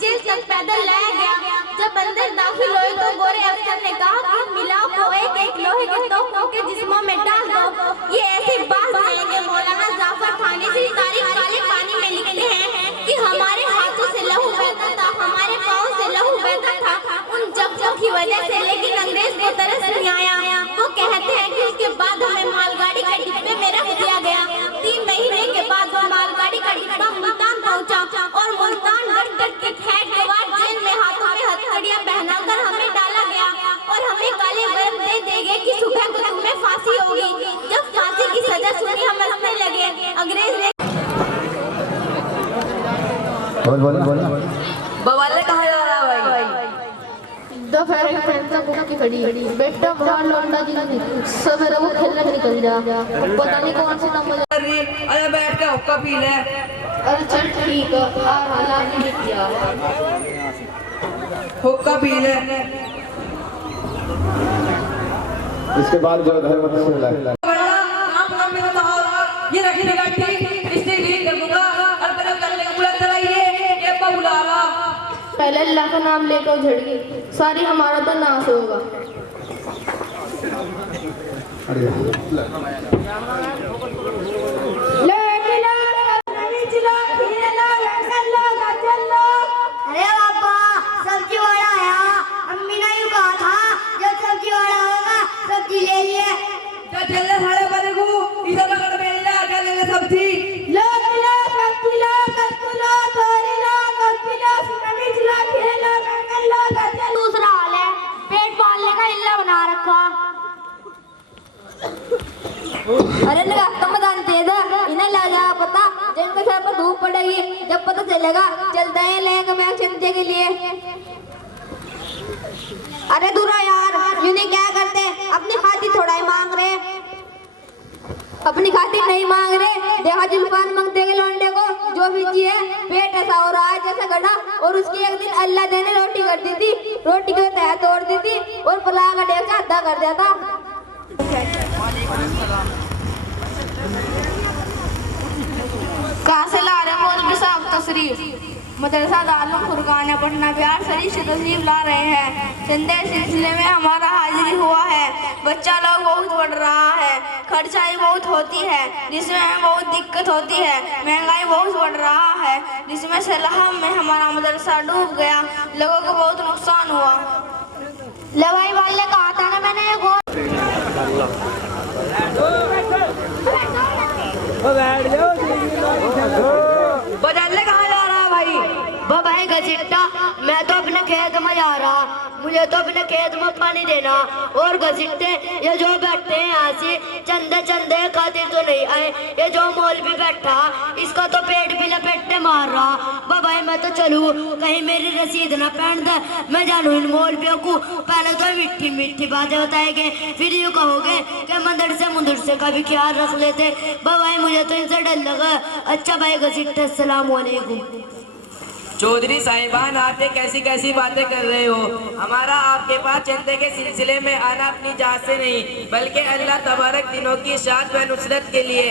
Jail तक पैदल लाया गया। जब अंदर दाखिल हुए तो गोरे अफसर ने कहा कि मिलाओ को एक एक लोहे के तोपों के जिस्मों में डाल दो। ये ऐसी बात नहीं कि मौलाना जाफर थानी से तारीख काले पानी में लिखते हैं कि हमारे हाथों से लहू बहता था, हमारे पाँव से लहू बहता था उन जख्मों की वजह से, लेकिन अंग्रेज को तरस नहीं आया। वो कहते हैं कि उसके बाद हमें मालगाड़ी के डिब्बे में रख दिया गया। 3 महीने के बाद वो मालगाड़ी का डिब्बा मुल्तान पहुंचा और मुल्तान डट के ठहर के बाद जेल में हाथों में हथकड़ियां पहनाकर हमें डाला गया और हमें काले वर्म दे देंगे कि सुबह को तुम्हें फांसी होगी। जब फांसी की सजा सुनी हम हंसने लगे। अंग्रेज ने बवाले कहा जा रहा है भाई? दोपहर के फैंसा बुक की खड़ी बेटा बाहर लौंडा जी सवेरे वो खेलने निकल जा, पता नहीं कौन सी नंबर। अरे बैठ के हुक्का पी ले। अरे चल ठीक है, हालात नहीं किया हुक्का पी ले। इसके बाद जो घर में मिला काम में तो ये रखी गाड़ी इससे डील कर दूंगा और पहले करने का बुला चलाइए ये बुला रहा। पहले अल्लाह का नाम लेकर उछड़ गई सारी, हमारा तो नाश होगा। अरे पापा सब्जी वाला आया, अम्मी ने यूं कहा था जब सब्जी वाला होगा सब्जी ले लिए। क्या चलने साढ़े बने को इधर पकड़ में ले क्या ले ले सब्जी लो किलो सब्जी लो कटकुलो तोरी लो कटकुलो सुनमी लो खेलो कंगन लो गजल। दूसरा हाल है पेट पालने का इल्ला बना रखा। अरे लगा तुम जानते थे इन्हें लगा पता जिनके सर पर धूप पड़ेगी जब पता चलेगा चलते हैं लेंगे मैं चिंते के लिए। अरे दूरा यार यूं क्या करते, अपनी खातिर थोड़ा ही मांग रहे, अपनी खातिर नहीं मांग रहे। देखा जुल्फान मांगते के लौंडे को जो भी चाहिए, पेट ऐसा हो रहा है जैसा गड़ा। और उसकी एक दिन अल्लाह देने रोटी कर दी थी, रोटी को तह तोड़ दी थी और पुलाव का ढेर आधा कर दिया था। कहाँ से ला रहे मौलवी साहब तशरीफ? मदरसा दारुल फुरकान पटना बिहार शरीफ से तशरीफ ला रहे हैं। चंदे सिलसिले में हमारा हाजिरी हुआ है। बच्चा लोग बहुत बढ़ रहा है, खर्चाई बहुत होती है जिसमें बहुत दिक्कत होती है, महंगाई बहुत बढ़ रहा है जिसमें सलाह में हमारा मदरसा डूब गया, लोगों को बहुत नुकसान हुआ। लवाई वाले कहा था ना मैंने बदलने कहा जा रहा है भाई? वो भाई घसीटा, मैं तो अपने खेत में जा रहा, मुझे तो अपने खेत में पानी देना। और घसीटते ये जो बैठे हैं यहाँ से चंदे चंदे खातिर तो नहीं आए, ये जो मौलवी बैठा इसका तो पेट भी लपेटने मार रहा। वो भाई मैं तो चलूँ, कहीं मेरी रसीद ना पहन दे, मैं जानू इन मौलवियों को। पहले तो मीठी मीठी बातें बताएंगे, फिर यूँ कहोगे कि मुदरसे का भी ख्याल रख लेते। भाई मुझे तो इनसे डर लगा। अच्छा भाई घसीटे, अस्सलाम वालेकुम। चौधरी साहिबान आप ये कैसी कैसी बातें कर रहे हो? हमारा आपके पास चंदे के सिलसिले में आना अपनी जात से नहीं बल्कि अल्लाह तबारक दिनों की शाद व नुसरत के लिए,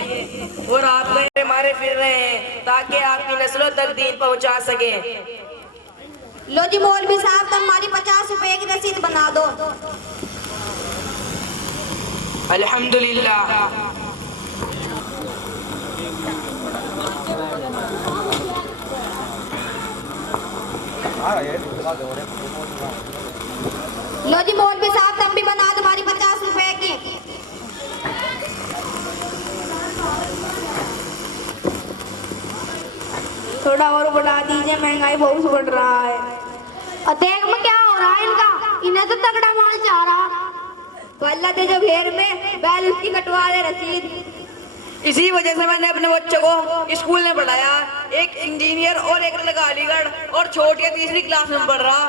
और आप मारे फिर रहे हैं ताकि आपकी नस्लों तक दीन पहुंचा सके। लो जी मौलवी साहब तुम हमारी 50 रुपए की रसीद बना दो। अल्हम्दुलिल्लाह। लो जी मौलवी साहब तुम भी बना दो हमारी 50 रुपए की। थोड़ा और बढ़ा दीजिए, महंगाई बहुत बढ़ रहा है। और देख में क्या हो रहा है इनका, इन्हें तो तगड़ा माल चाह रहा। तो अल्लाह ते जब घेर में बैल उसकी कटवा दे रसीद। इसी वजह से मैंने अपने बच्चों को स्कूल में पढ़ाया, एक इंजीनियर और एक लड़का अलीगढ़ और छोटी 3री क्लास में पढ़ रहा।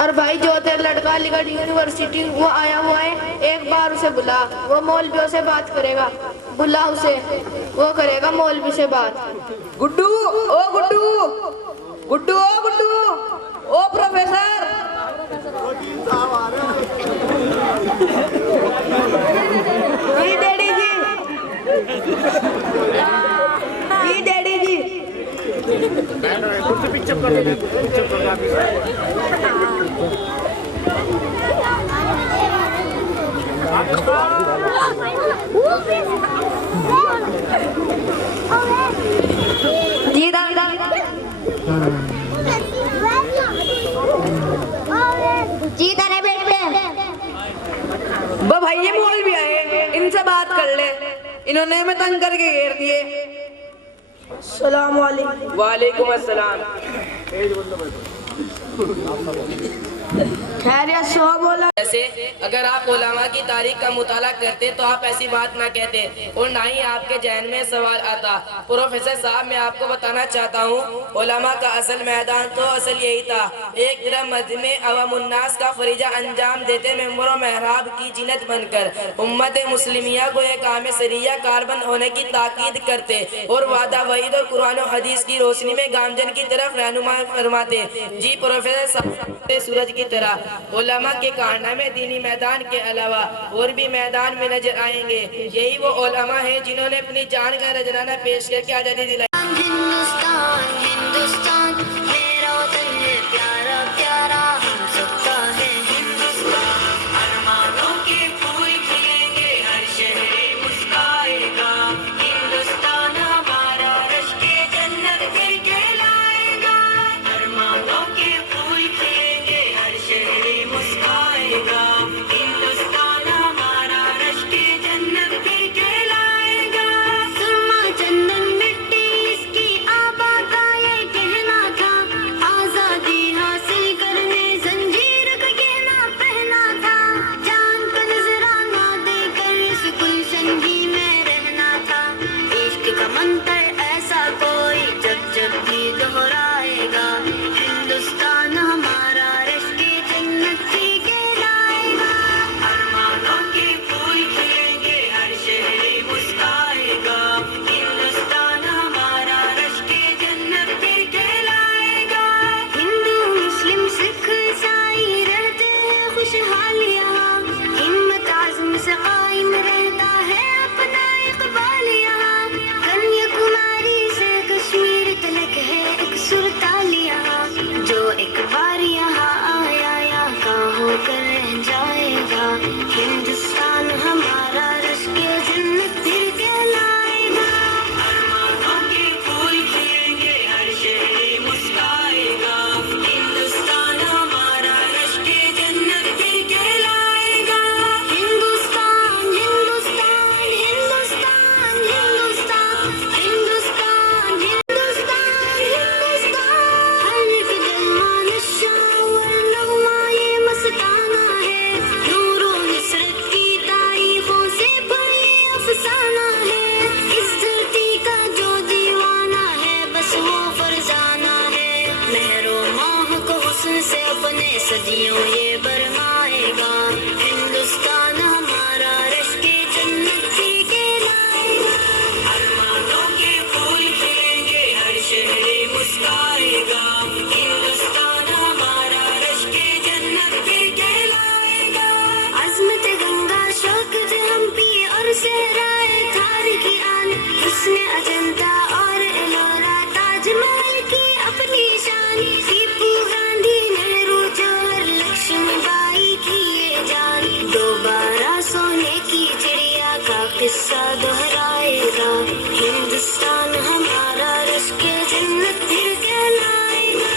और भाई जो तेरा लड़का अलीगढ़ यूनिवर्सिटी वो आया हुआ है, एक बार उसे बुला, वो मौलवियों से बात करेगा। बुला उसे, वो करेगा मौलवी से बात। गुड्डू ओ गुड्डू, गुड्डू ओ गुड्डू, ओ प्रोफेसर। जी डैडी जी, जी डैडी जी। जी दादा। जी तारे बेटे। वो भैया मोल भी आए, इनसे बात कर ले, इन्होंने हमें तंग करके घेर दिए। सलाम वालेकुम। वालेकुम अस्सलाम। खैरियत सो बोला। जैसे अगर आप उलमा की तारीख का मुताला करते तो आप ऐसी बात ना कहते और ना ही आपके जहन में सवाल आता। प्रोफेसर साहब, मैं आपको बताना चाहता हूँ, उलमा का असल मैदान तो असल यही था। एक तरफ मस्जिद में अवामुन्नास का फरीजा अंजाम देते मेंबर और महराब की जिन्नत बनकर उम्मत मुस्लिमिया को एक आम सरिया कारबंद होने की ताकीद करते और वादा वहीद और कुरान और हदीस की रोशनी में गामजन की तरफ रहनुमाई फरमाते। जी प्रोफेसर साहब, सूरज की तरह उलमा के कारनामे दीनी मैदान के अलावा और भी मैदान में नजर आएंगे। यही वो उलमा है जिन्होंने अपनी जान का नजराना पेश करके आजादी दिलाई। हिंदुस्तान हिंदुस्तान मेरा वतन है प्यारा प्यारा हम सबका है हिंदुस्तान। अरमानों के फूल खिलेंगे हर शहर मुस्काएगा। हिंदुस्तान हमारा रश्के जन्नत फिर कहलाएगा। अरमानों के फूल खिलेंगे हर शहर मुस्काएगा। हिंदुस्तान हमारा रश्के जन्नत फिर कहलाएगा। सुरमा चंदन मिट्टी इसकी आबा का ये कहना था। आजादी हासिल करने जंजीर का गहना पहना था। जान का नजराना देकर इस गुलशन ही में रहना था। इश्क का मंत्र ऐसा कोई जब जब भी दोहराएगा। हिंदुस्तान हमारा रश्के जन्नत ही कहलाएगा। अरमानों के फूल खिलेंगे हर शहर मुस्काएगा। हिंदुस्तान हमारा रश्के जन्नत फिर कहलाएगा। हिंदू मुस्लिम सिख ईसाई रहते हैं खुशहालियाँ। हिम्मत आज़म से कायम रहता है अपना इक़बाल यहाँ। कन्याकुमारी से कश्मीर तलक है एक सुरतालियाँ। जो एक बार यहाँ आया यहाँ होकर रह जाएगा। हिंदुस्तान हमारा रश्के जन्नत फिर कहलाएगा। अरमानों के फूल खिलेंगे हर शहर मुस्काएगा। हिंदुस्तान हमारा रश्के जन्नत फिर कहलाएगा। हिंदुस्तान हिंदुस्तान हिंदुस्तान हिंदुस्तान हिंदुस्तान हिंदुस्तान हिंदुस्तान। हर एक जलवा नशा और नगमा ये मस्ताना है। नूरो नुसरत की तारीखों से भरे अफसाना है। इस धरती का जो दीवाना है बस वो फरजाना है। महरो माह को हुस्न से अपने सदियों ये बरमाएगा। हिंदुस्तान हमारा रश्के जन्नत ही कहलाएगा। अरमानों के फूल खिलेंगे हर शहर मुस्काएगा। हिंदुस्तान हमारा रश्के जन्नत फिर कहलाएगा। अज़मत गंगा शौकत हम्पी और सहराए थार की आन। हुस्न अजंता और एलोरा ताजमहल की अपनी शान। टीपू गांधी नेहरू जवाहर लक्ष्मीबाई की ये जान। दोबारा सोने की चिड़िया का किस्सा दोहराएगा। हिंदुस्तान हमारा रश्के जन्नत फिर कहलाएगा।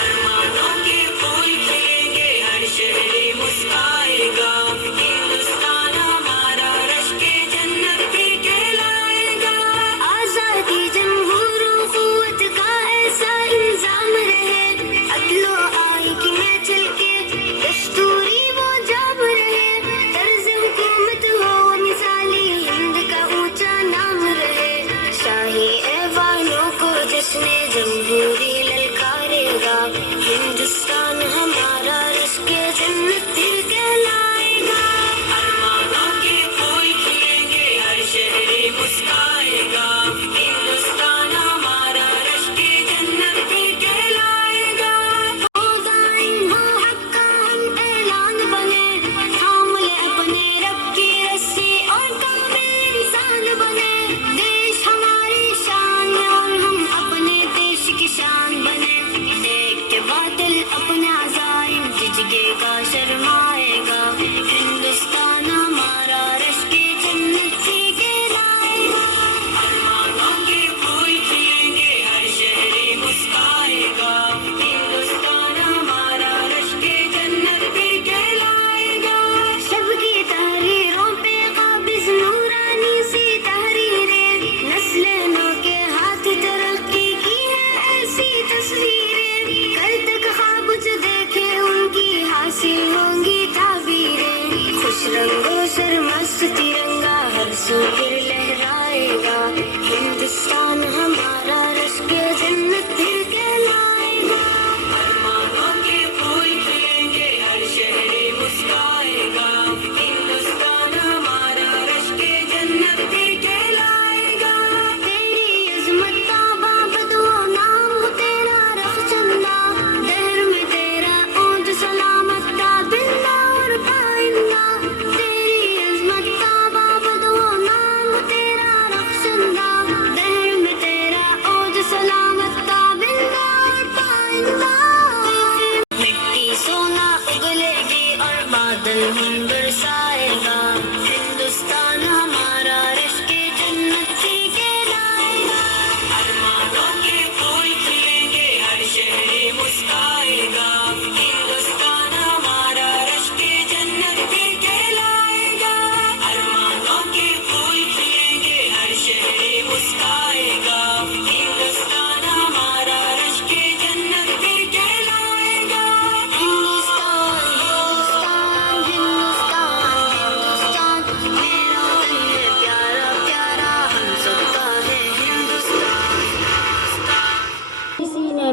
अरमानों के फूल खिलेंगे हर शहर मुस्काएगा। हिंदुस्तान हमारा रश्के जन्नत फिर कहलाएगा। आजादी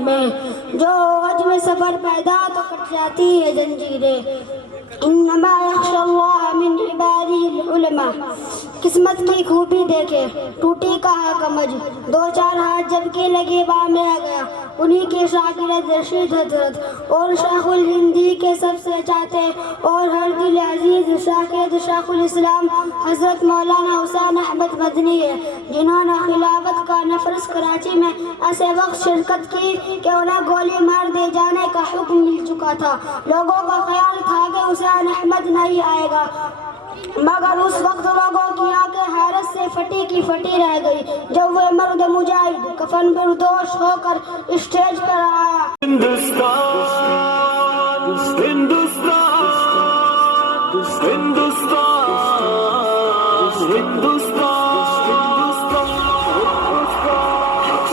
में, जो हज में सफर पैदा तो कट जाती है जंजीरें। इन्नमा यख्शल्लाह मिन इबादिहिल उलमा। किस्मत की खूबी देखे, टूटी कहा कमज, दो चार हाथ जबकि लगे बाम रह गया। उन्हीं के शाकिर रशीद हजरत और शाखुल हिंदी के सबसे चाहते और हर दिल अजीज शाकिर शाखुल इस्लाम हजरत मौलाना हुसैन अहमद मदनी है, जिन्होंने खिलाफत का नफरस कराची में ऐसे वक्त शिरकत की कि उन्हें गोली मार दिए जाने का हुक्म मिल चुका था। लोगों का ख्याल था कि हुसैन अहमद नहीं आएगा, मगर उस वक्त लोगों की आंखें हैरत से फटी की फटी रह गई जब वह मर्द मुजाहिद कफन बिरदोश होकर स्टेज पर आया। हिंदुस्तान हिंदुस्तान हिंदुस्तान हिंदुस्तान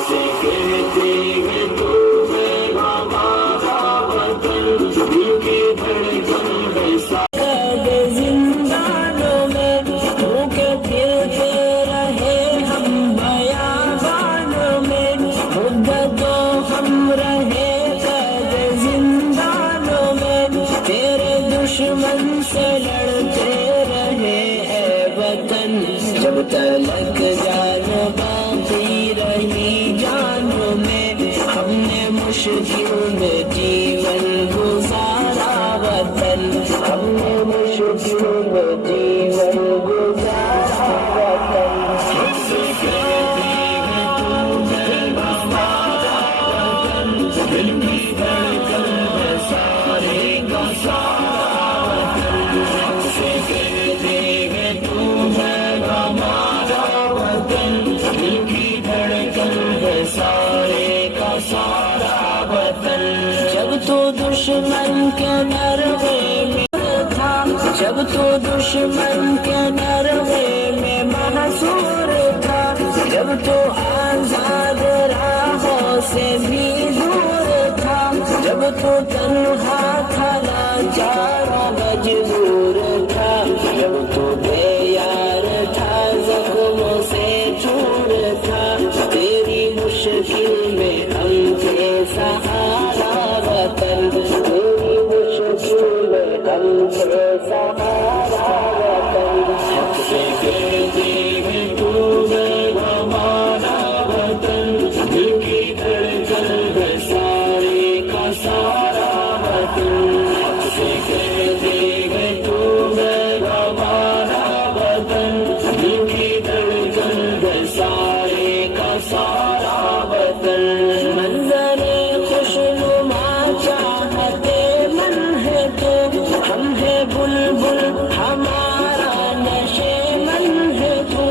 से कहते हैं तुम्हें हमारा वतन, दिल की धड़कन है सारे जिंदानों में, भूखे फिरते रहे हम बयाबानों में, मुद्दतों हम रहे कैद जिंदानों में, तेरे दुश्मन से लड़ते रहे है वतन, जब तलक जान बाकी रही जानों में, हमने मुश्किल में जीवन गुजारा वतन, हमने मुश्किल में जीवन गुजारा वतन। हमसे कहते हैं तुम्हें हमारा वतन, दिल की धड़कन है सारे का सारा वतन। हमसे कहते हैं तुम्हें हमारा वतन, दिल की धड़कन है सारे का सारा वतन। जब तो दुश्मन के नरवे में था, जब तो दुश्मन के नरवे में महसूर था, जब तो आजाद राहों से भी दूर था, जब तो तन्हा था लाचार मजबूर था, जब तो बेयार था जख्मों से चूर था, तेरी मुश्किल में हम थे सहारा वतन, तेरी मुश्किल में हम थे सहारा वतन। हमसे कहते हैं तुम्हें हमारा वतन, दिल की धड़कन है सारे का सारा वतन। हमसे कहते हैं तुम्हें हमारा वतन, दिल की धड़कन है सारे का सारा वतन। मंजरे खुशनुमा चाहते मन है तो, हम है बुलबुल हमारा नशे मन है तो,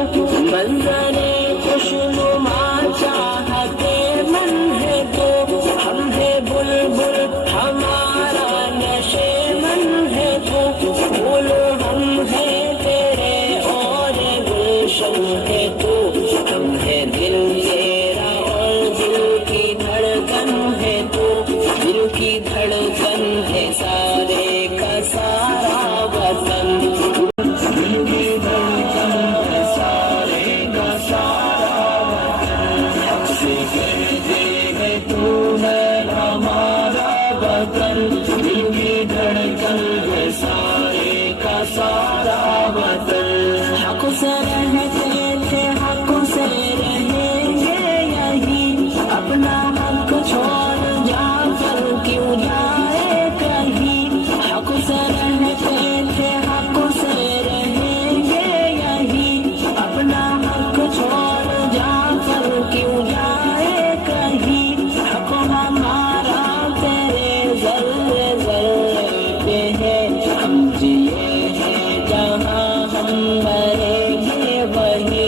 मंजरे खुशनुमा चाहते मन है तो, हम है बुलबुल हमारा नशे मन है तो, बोलो हम है तेरे और गुलशन है तो, हम है दिल तेरा और दिल की धड़कन है तो, दिल की धड़कन है सारे का सारा वतन, दिल की धड़कन है सारे का सारा वतन। हमसे कहते हैं तुम्हें हमारा वतन, दिल की धड़कन है सारे का सारा वतन। हक से रहते थे हक से रहेंगे यही, अपना हक छोड़ जाकर क्यों जाए कहीं, हक से रहते थे हक से रहेंगे यही, अपना हक छोड़ जाकर क्यों जाए कहीं, हक हमारा तेरे जर्रे जर्रे पे है, हम जिए हैं जहाँ हम मरेंगे वही,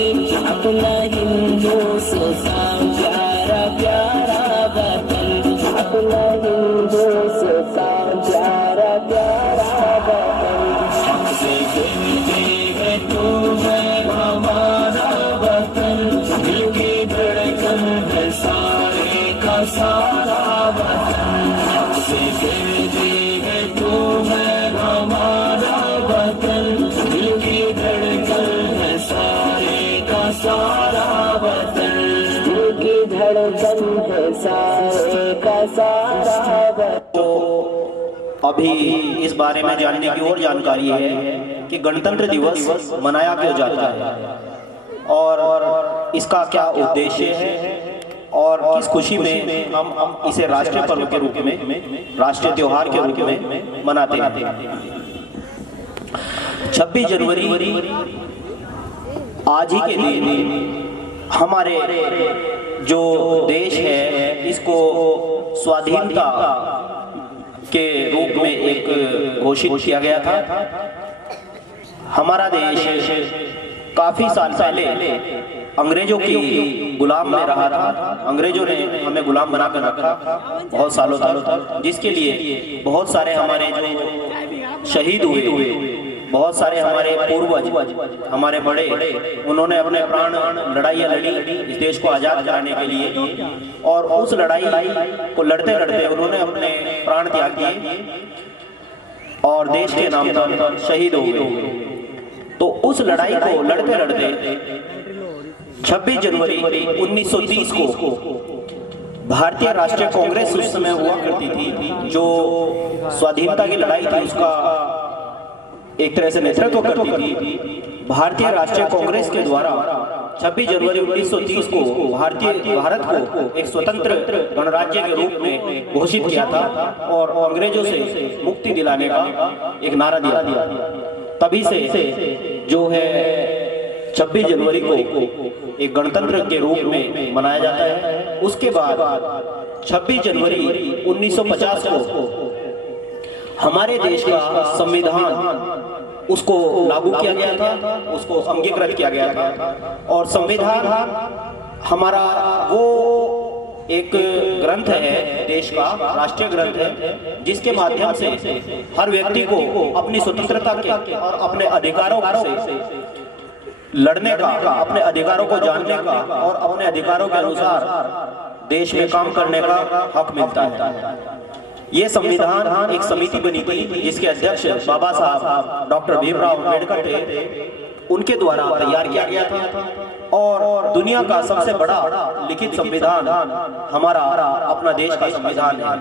अपना हिंदुस्तान प्यारा प्यारा वतन, अपना हिंदुस्तान प्यारा प्यारा वतन। हमसे कहते हैं तुम्हें हमारा वतन, दिल की धड़कन है सारे का सारा वतन। हमसे कहते हैं तुम्हें हमारा वतन, दिल की धड़कन है सारे का सारा वतन, दिल की धड़कन है सारे का सारा। तो अभी इस बारे में जानने की और जानकारी है कि गणतंत्र दिवस मनाया क्यों जाता है और इसका क्या उद्देश्य है और किस खुशी में हम इसे राष्ट्रीय पर्व के रूप में, राष्ट्रीय त्योहार के रूप में मनाते हैं। 26 जनवरी आज ही के दिन हमारे जो देश है इसको स्वाधीनता के रूप में एक घोषित किया गया था। हमारा देश काफी साल पहले अंग्रेजों की गुलाम में रहा था। अंग्रेजों ने हमें गुलाम बनाकर रखा बहुत सालों तक, जिसके लिए बहुत सारे हमारे जो शहीद हुए, बहुत सारे हमारे पूर्वज, हमारे बड़े, उन्होंने अपने प्राण लड़ाइयाँ लड़ी इस देश को आजाद कराने के लिए। और उस लड़ाई को लड़ते लड़ते उन्होंने अपने प्राण त्याग किए और देश के नाम पर शहीद हो गए। तो उस लड़ाई को लड़ते लड़ते 26 जनवरी 1930 को भारतीय राष्ट्रीय कांग्रेस उस समय हुआ करती थी, जो स्वाधीनता की लड़ाई थी उसका एक तरह से नेतृत्व करती थी। भारतीय राष्ट्रीय कांग्रेस के द्वारा 26 जनवरी 1930 को भारत को एक स्वतंत्र गणराज्य के रूप में घोषित किया था और अंग्रेजों से मुक्ति दिलाने का एक नारा दिया। तभी से जो है 26 जनवरी को एक गणतंत्र के रूप में मनाया जाता है। उसके बाद 26 जनवरी 1950 को हमारे देश का संविधान उसको लागू किया गया था, उसको अंगीकृत किया गया था। और संविधान हमारा वो एक ग्रंथ है, देश का राष्ट्रीय ग्रंथ है, जिसके माध्यम से हर व्यक्ति को अपनी स्वतंत्रता के और अपने अधिकारों से लड़ने का, अपने अधिकारों को जानने का और अपने अधिकारों के अनुसार देश में काम करने का हक मिलता है। ये संविधान एक समिति बनी थी जिसके अध्यक्ष बाबा साहब डॉक्टर भीमराव अम्बेडकर थे, उनके द्वारा तैयार किया गया था। और दुनिया का सबसे बड़ा लिखित संविधान हमारा अपना देश का संविधान है।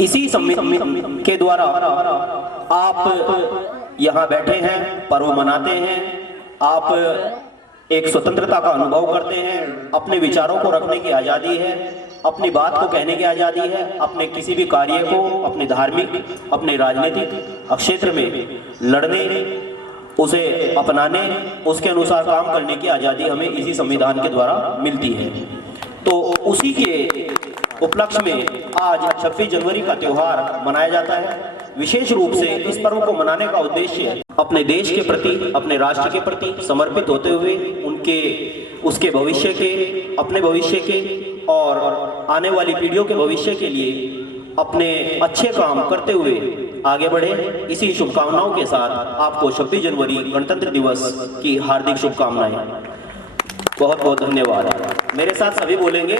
इसी संविधान के द्वारा आप यहाँ बैठे हैं, पर्व मनाते हैं, आप एक स्वतंत्रता का अनुभव करते हैं, अपने विचारों को रखने की आजादी है, अपनी बात को कहने की आजादी है, अपने किसी भी कार्य को अपने धार्मिक, अपने राजनीतिक क्षेत्र में लड़ने, उसे अपनाने, उसके अनुसार काम करने की आजादी हमें इसी संविधान के द्वारा मिलती है। तो उसी के उपलक्ष्य में आज 26 जनवरी का त्योहार मनाया जाता है। विशेष रूप से इस पर्व को मनाने का उद्देश्य अपने देश के प्रति, अपने राष्ट्र के प्रति समर्पित होते हुए उसके भविष्य के, अपने भविष्य के और आने वाली पीढ़ियों के भविष्य के लिए अपने अच्छे काम करते हुए आगे बढ़े। इसी शुभकामनाओं के साथ आपको 26 जनवरी गणतंत्र दिवस की हार्दिक शुभकामनाएं। बहुत बहुत धन्यवाद। मेरे साथ सभी बोलेंगे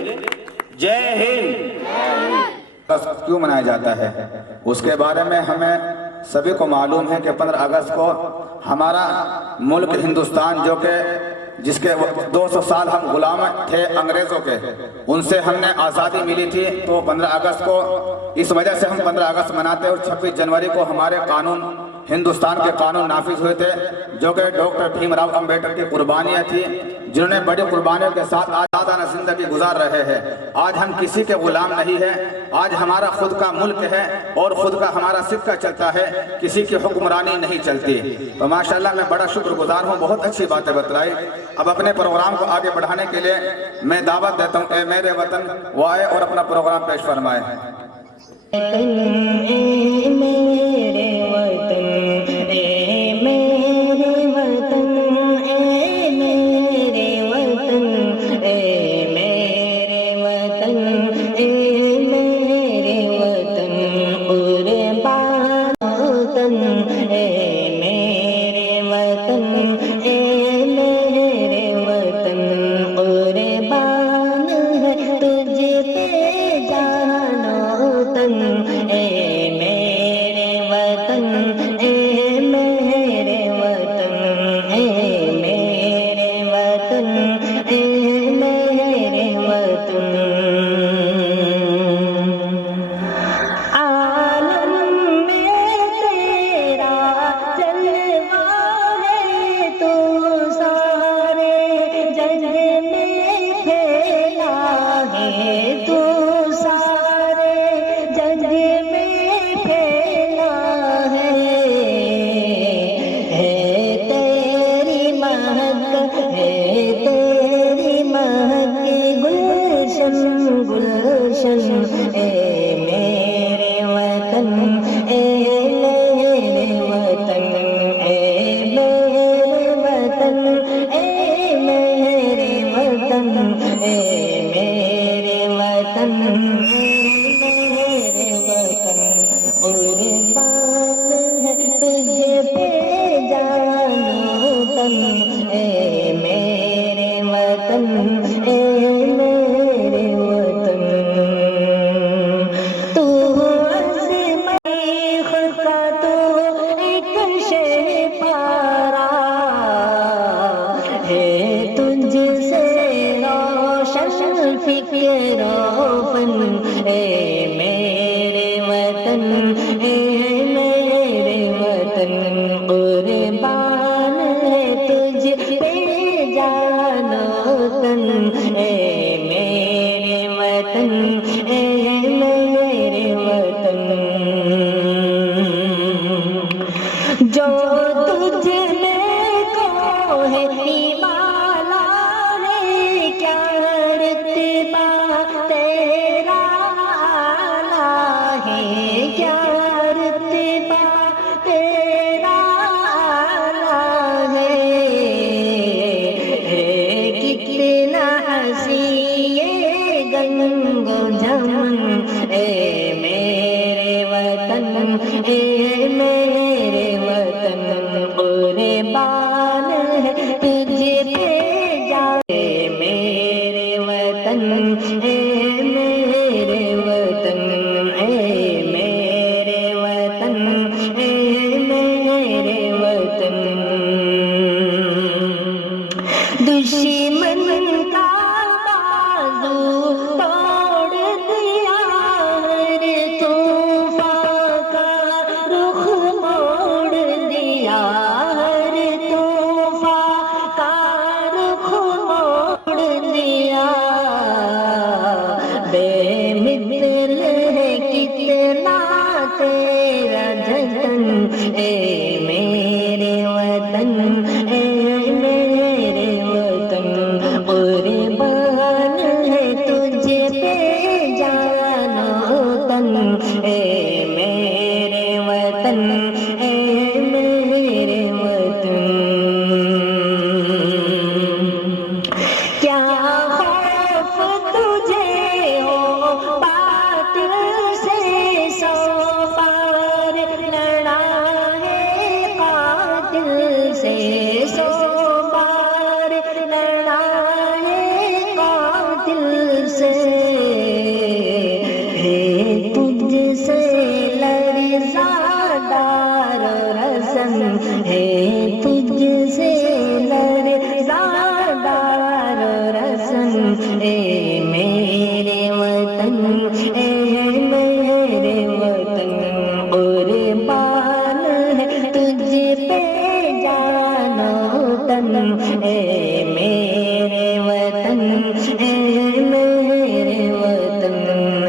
जय हिंद। क्यों मनाया जाता है उसके बारे में हमें सभी को मालूम है कि 15 अगस्त को हमारा मुल्क हिंदुस्तान, जो कि जिसके 200 साल हम गुलाम थे अंग्रेजों के, उनसे हमने आज़ादी मिली थी। तो 15 अगस्त को इस वजह से हम 15 अगस्त मनाते हैं। और 26 जनवरी को हमारे कानून, हिंदुस्तान के कानून नाफिज हुए थे, जो कि डॉक्टर भीमराव अम्बेडकर की कुर्बानियाँ थी, जिन्होंने बड़ी कुर्बानियों के साथ आज़ादाना जिंदगी गुजार रहे हैं। आज हम किसी के गुलाम नहीं है, आज हमारा खुद का मुल्क है और खुद का हमारा सिक्का चलता है, किसी की हुक्मरानी नहीं चलती। तो माशाल्लाह मैं बड़ा शुक्रगुजार हूँ, बहुत अच्छी बातें बतलाई। अब अपने प्रोग्राम को आगे बढ़ाने के लिए मैं दावत देता हूँ, मेरे वतन वो आए और अपना प्रोग्राम पेश फरमाए। ए फिक्रोपन ए मेरे वतन ए मेरे वतन कुर्बान है तुझ पे जानो तन ए मेरे वतन ए मेरे वतन जो तुझ में को है हिमाला है क्या रुतबा तेरा आला है क्या रुतबा तेरा आला है कितना हसी ये गंगो जमन ए मेरे वतन ए मेरे वतन कुर्बान है तुझे पे जाए मेरे वतन ए मेरे वतन ए मेरे वतन ए मेरे वतन दुश्मन का बाजू तोड़ दिया रे तूफान का रुख मोड़ दिया रे तूफान का रुख मोड़ दिया बेमिसल है कितना तेरा जतन ए मेरे वतन ए मेरे वतन कुर्बान है तुझे पे जानो तन ए मेरे वतन ए मेरे वतन क्या खौफ तुझे हो बातिल से सौ पार लड़ा है कातिल से सौ पार लड़ा है कातिल से है तुझसे लड़ज़ादार रसन है तुझसे लड़ज़ादार रसन ए मेरे वतन ए मेरे वतन कुर्बान है तुझ पे जानो तन ए मेरे वतन ए मेरे वतन।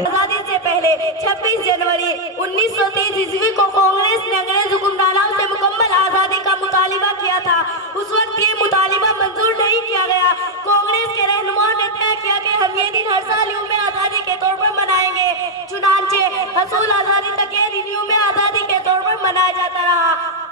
आजादी से पहले 26 जनवरी 1923 ईस्वी को कांग्रेस ने अंग्रेज हुक्मरानों से मुकम्मल आजादी का मुतालिबा किया था। उस वक्त ये मुतालिबा मंजूर नहीं किया गया। कांग्रेस के रहनुमाओं ने तय किया कि हम ये दिन हर साल यूम आजादी के तौर पर मनाएंगे। चुनांचे हसूल आजादी तक ये दिन यूम आजादी के तौर पर मनाया जाता रहा।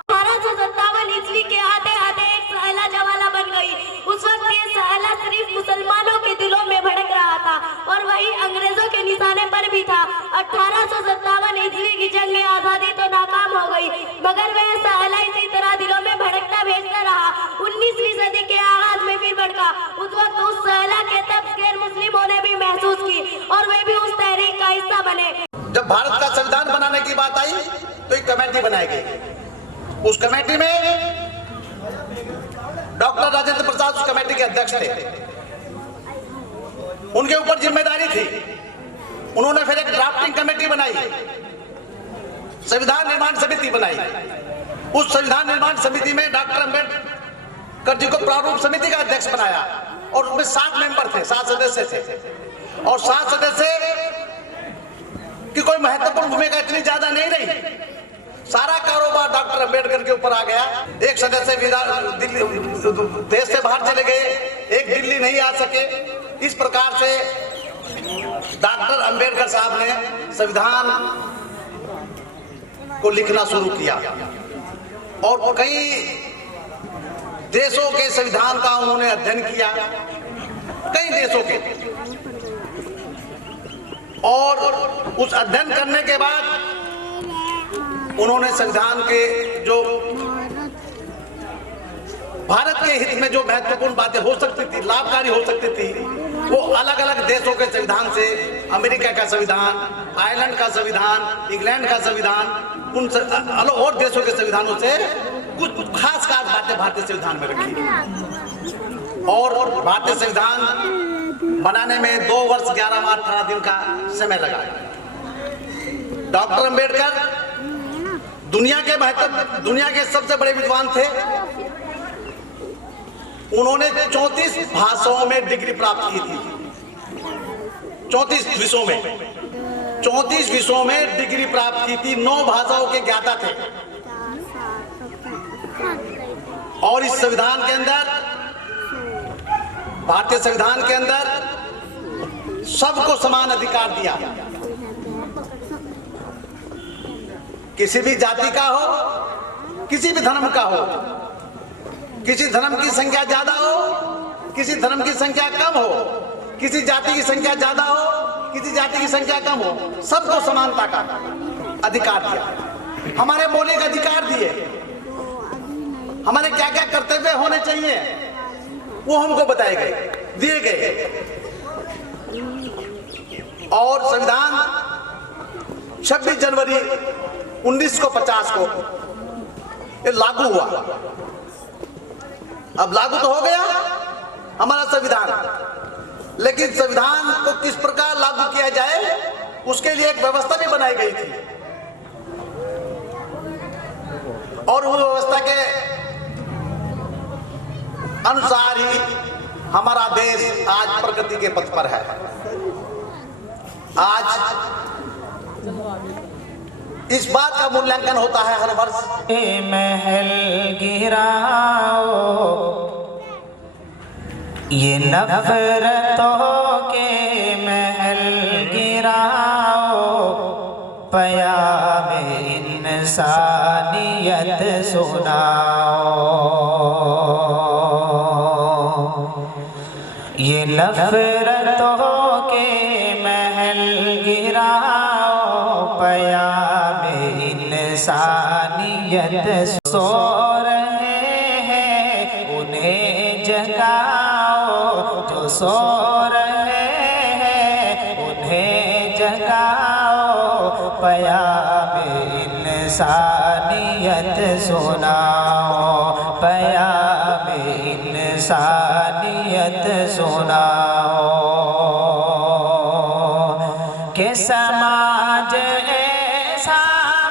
1857 ईस्वी के आते आते एक सहला जवाला बन गई। उस वक्त ये सहला सिर्फ मुसलमानों के दिलों में भड़क रहा था और वही अंग्रेजों के निशाने पर भी था। 1857 ईस्वी की जंग आजादी तो नाकाम हो गई, मगर वह सहला इसी तरह दिलों में भड़कता भेजता रहा। 19वीं सदी के आगाज में फिर भड़का। उस वक्त उस सहला के तब गैर मुस्लिमों ने भी महसूस की और वे भी उस तहरीक का हिस्सा बने। जब भारत का संविधान बनाने की बात आई तो एक कमेटी बनाई गई। उस कमेटी में डॉक्टर राजेंद्र प्रसाद उस कमेटी के अध्यक्ष थे। उनके ऊपर जिम्मेदारी थी। उन्होंने फिर एक ड्राफ्टिंग कमेटी बनाई, संविधान निर्माण समिति बनाई। उस संविधान निर्माण समिति में डॉक्टर अम्बेडकर जी को प्रारूप समिति का अध्यक्ष बनाया और उसमें 7 मेंबर थे, 7 सदस्य थे। और 7 सदस्य की कोई महत्वपूर्ण भूमिका इतनी ज्यादा नहीं रही। सारा कारोबार डॉक्टर अम्बेडकर के ऊपर आ गया। एक सदस्य दिल्ली देश से बाहर चले गए, एक दिल्ली नहीं आ सके। इस प्रकार से डॉक्टर अम्बेडकर साहब ने संविधान को लिखना शुरू किया और कई देशों के संविधान का उन्होंने अध्ययन किया, कई देशों के। और उस अध्ययन करने के बाद उन्होंने संविधान के जो भारत के हित में जो महत्वपूर्ण बातें हो सकती थी, लाभकारी हो सकती थी, वो अलग अलग देशों के संविधान से, अमेरिका का संविधान, आयरलैंड का संविधान, इंग्लैंड का संविधान, उन और देशों के संविधानों से कुछ खास बातें भारतीय संविधान में रखी। और भारतीय संविधान बनाने में 2 वर्ष 11 माह 18 दिन का समय लगा। डॉक्टर अंबेडकर दुनिया के सबसे बड़े विद्वान थे। उन्होंने 34 भाषाओं में डिग्री प्राप्त की थी। 34 विषयों में डिग्री प्राप्त की थी। 9 भाषाओं के ज्ञाता थे। और इस संविधान के अंदर, भारतीय संविधान के अंदर सबको समान अधिकार दिया। किसी भी जाति का हो, किसी भी धर्म का हो, किसी धर्म की संख्या ज्यादा हो, किसी धर्म की संख्या कम हो, किसी जाति की संख्या ज्यादा हो, किसी जाति की संख्या कम हो, सबको समानता का अधिकार दिया। हमारे मौलिक अधिकार दिए। हमारे क्या क्या कर्तव्य होने चाहिए वो हमको बताए गए, दिए गए। और संविधान 26 जनवरी 1950 को ये लागू हुआ। अब लागू तो हो गया हमारा संविधान, लेकिन संविधान को किस प्रकार लागू किया जाए उसके लिए एक व्यवस्था भी बनाई गई थी। और वो व्यवस्था के अनुसार ही हमारा देश आज प्रगति के पथ पर है। आज इस बात का मूल्यांकन होता है हर वर्ष। महल गिराओ ये नफरतों के महल गिराओ, पयाम इंसानियत सुनाओ। ये नफरतों के महल गिराओ, पयाम इंसानियत सो रहे हैं उन्हें जगाओ, जो सो रहे हैं उन्हें जगाओ, पयाम इंसानियत सुनाओ, पयाम इंसानियत सुनाओ। के समाज ऐसा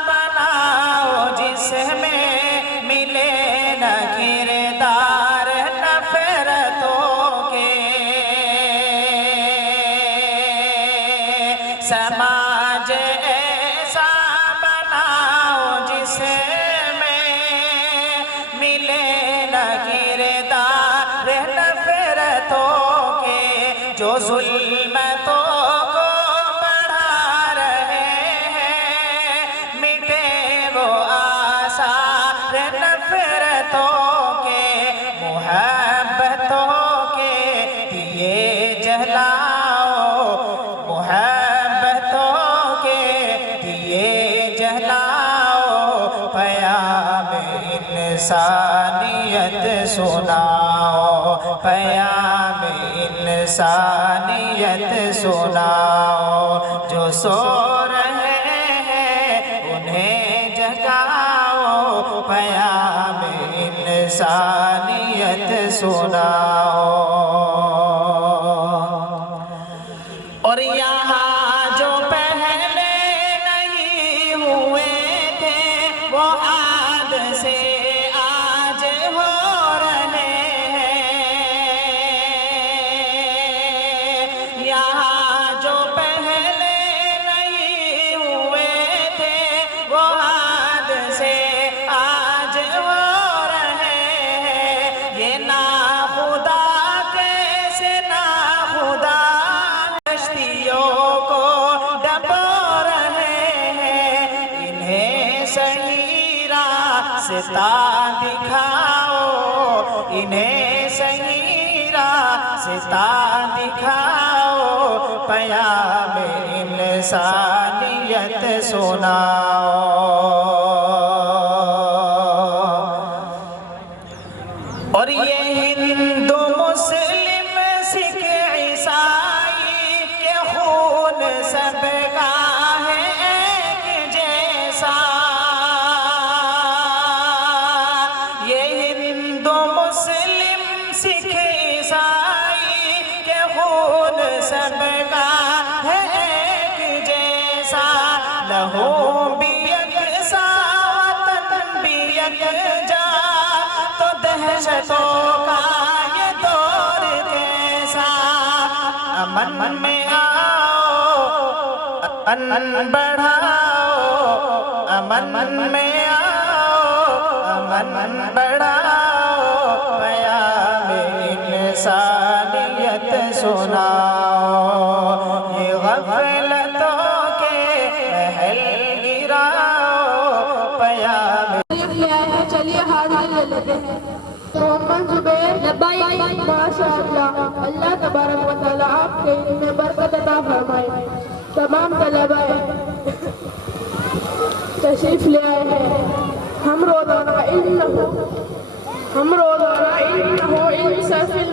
बनाओ जिसमें मिले न किरदार नफरतों के, समाज ऐसा बनाओ जिसमें मिले न किरदार नफरतों के, जो जुल्मतों को बढ़ा रहे हैं, मिटे वो आसार नफरतों के, मुहब्बतों के दिए जलाओ, मुहब्बतों के दिए जलाओ, पयाम इंसानियत सुनाओ, पयाम इंसानियत सुनाओ। जो सो रहे हैं उन्हें जगाओ, पयाम इंसानियत सुनाओ। और यहाँ जो पहले नहीं हुए थे वो आज से आज हो रहे हैं। यहाँ जो पहले नहीं हुए थे वो आज से आज हो रहे हैं। ये ना खुदा कैसे ना खुदा कश्तियों को डबो रहे हैं। इन्हें सही रास्ता दिखाओ, इन्हें सही रास्ता दिखाओ, पयाम इंसानियत सुनाओ। और ये हिंदू मुस्लिम सिख ईसाई के खून सबका है एक जैसा। ये हिंदू मुस्लिम सिख ईसाई के खून रहूं भी यकसा वतन भी यकजा तो दहशतों का ये दौर कैसा। अमन में आओ अमन बढ़ाओ, अमन में आओ अमन बढ़ाओ, प्याम इंसानियत सुनाओ, ये गफलतों के महल गिराओ, प्याम। चलिए हाजिर ले लेते हैं। मोहम्मद जुबैर माशाअल्लाह, अल्लाह तबारक व तआला आपके इल्म में बरकत अता फरमाए। तमाम तलबा तशरीफ ले आए हैं। हम रोजाना इल्म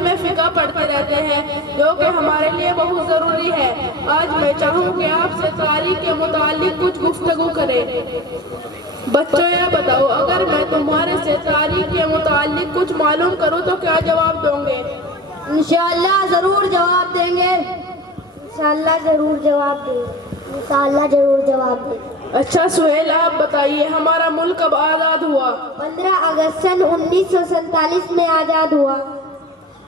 में फ़िक़्ह पढ़ते रहते हैं, जो कि हमारे लिए बहुत ज़रूरी है। आज मैं चाहूँ कि आपसे तारीख़ के मुतालिक कुछ गुफ्तगू करें। बच्चों ये बताओ, अगर मैं तुम्हारे से तारीख़ के मुतालिक कुछ मालूम करूँ तो क्या जवाब दोगे? इंशाअल्लाह ज़रूर जवाब देंगे। इंशाअल्लाह ज़रूर जवाब देंगे। इंशाअल्लाह ज़रूर जवाब देंगे। अच्छा सुहेल, आप बताइए हमारा मुल्क कब आज़ाद हुआ? 15 अगस्त सन 1947 में आज़ाद हुआ।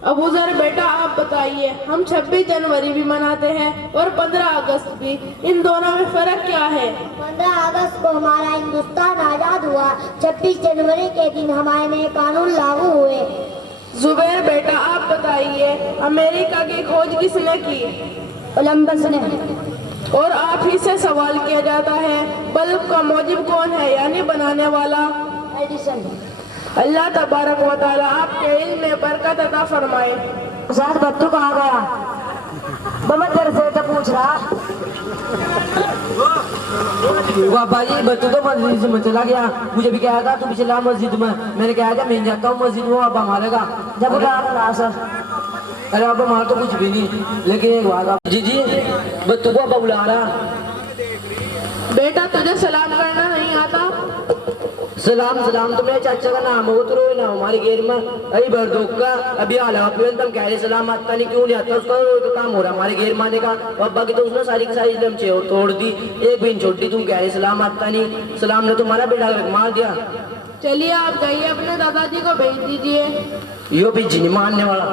अबू ज़र बेटा आप बताइए, हम 26 जनवरी भी मनाते हैं और 15 अगस्त भी, इन दोनों में फ़र्क क्या है? 15 अगस्त को हमारा हिंदुस्तान आज़ाद हुआ, 26 जनवरी के दिन हमारे में कानून लागू हुए। जुबैर बेटा आप बताइए, अमेरिका की खोज किसने की? कोलंबस ने। और आप ही से सवाल किया जाता है, बल्ब का मौजिब कौन है, यानी बनाने वाला? एडिसन। अल्लाह तबारक व तआला आपके इल्म में बरकत अता फरमाए। उस्ताद बत्तू कहाँ गया? मैं तेरे से तो पूछ रहा। बाबाजी बच्चों तो मस्जिद में चला गया, मुझे भी कहा था तू भी चला मस्जिद में, मैंने कहा था मैं जाता हूँ मस्जिद में, अब मारेगा जब उठा सर। अरे अब मार तो कुछ भी नहीं, लेकिन एक बात जी बच्चों को अब बुला रहा। बेटा तुझे सलाम करना नहीं आता? सलाम तो मेरे चाचा का नाम हो तो रोए ना हमारे घेर में अभी बरदोक का अभी आला तुम कह रहे सलाम आता नहीं, क्यों नहीं आता? उसका तो काम हो रहा हमारे घेर माने का। अब्बा की तो उसने सारी की सारी लमचे और तोड़ दी, एक भी छोड़ दी। तुम कह रहे सलाम आता नहीं, सलाम ने तुम्हारा बेटा मार दिया। चलिए आप जाइए, अपने दादाजी को भेज दीजिए। यो भी जी मानने वाला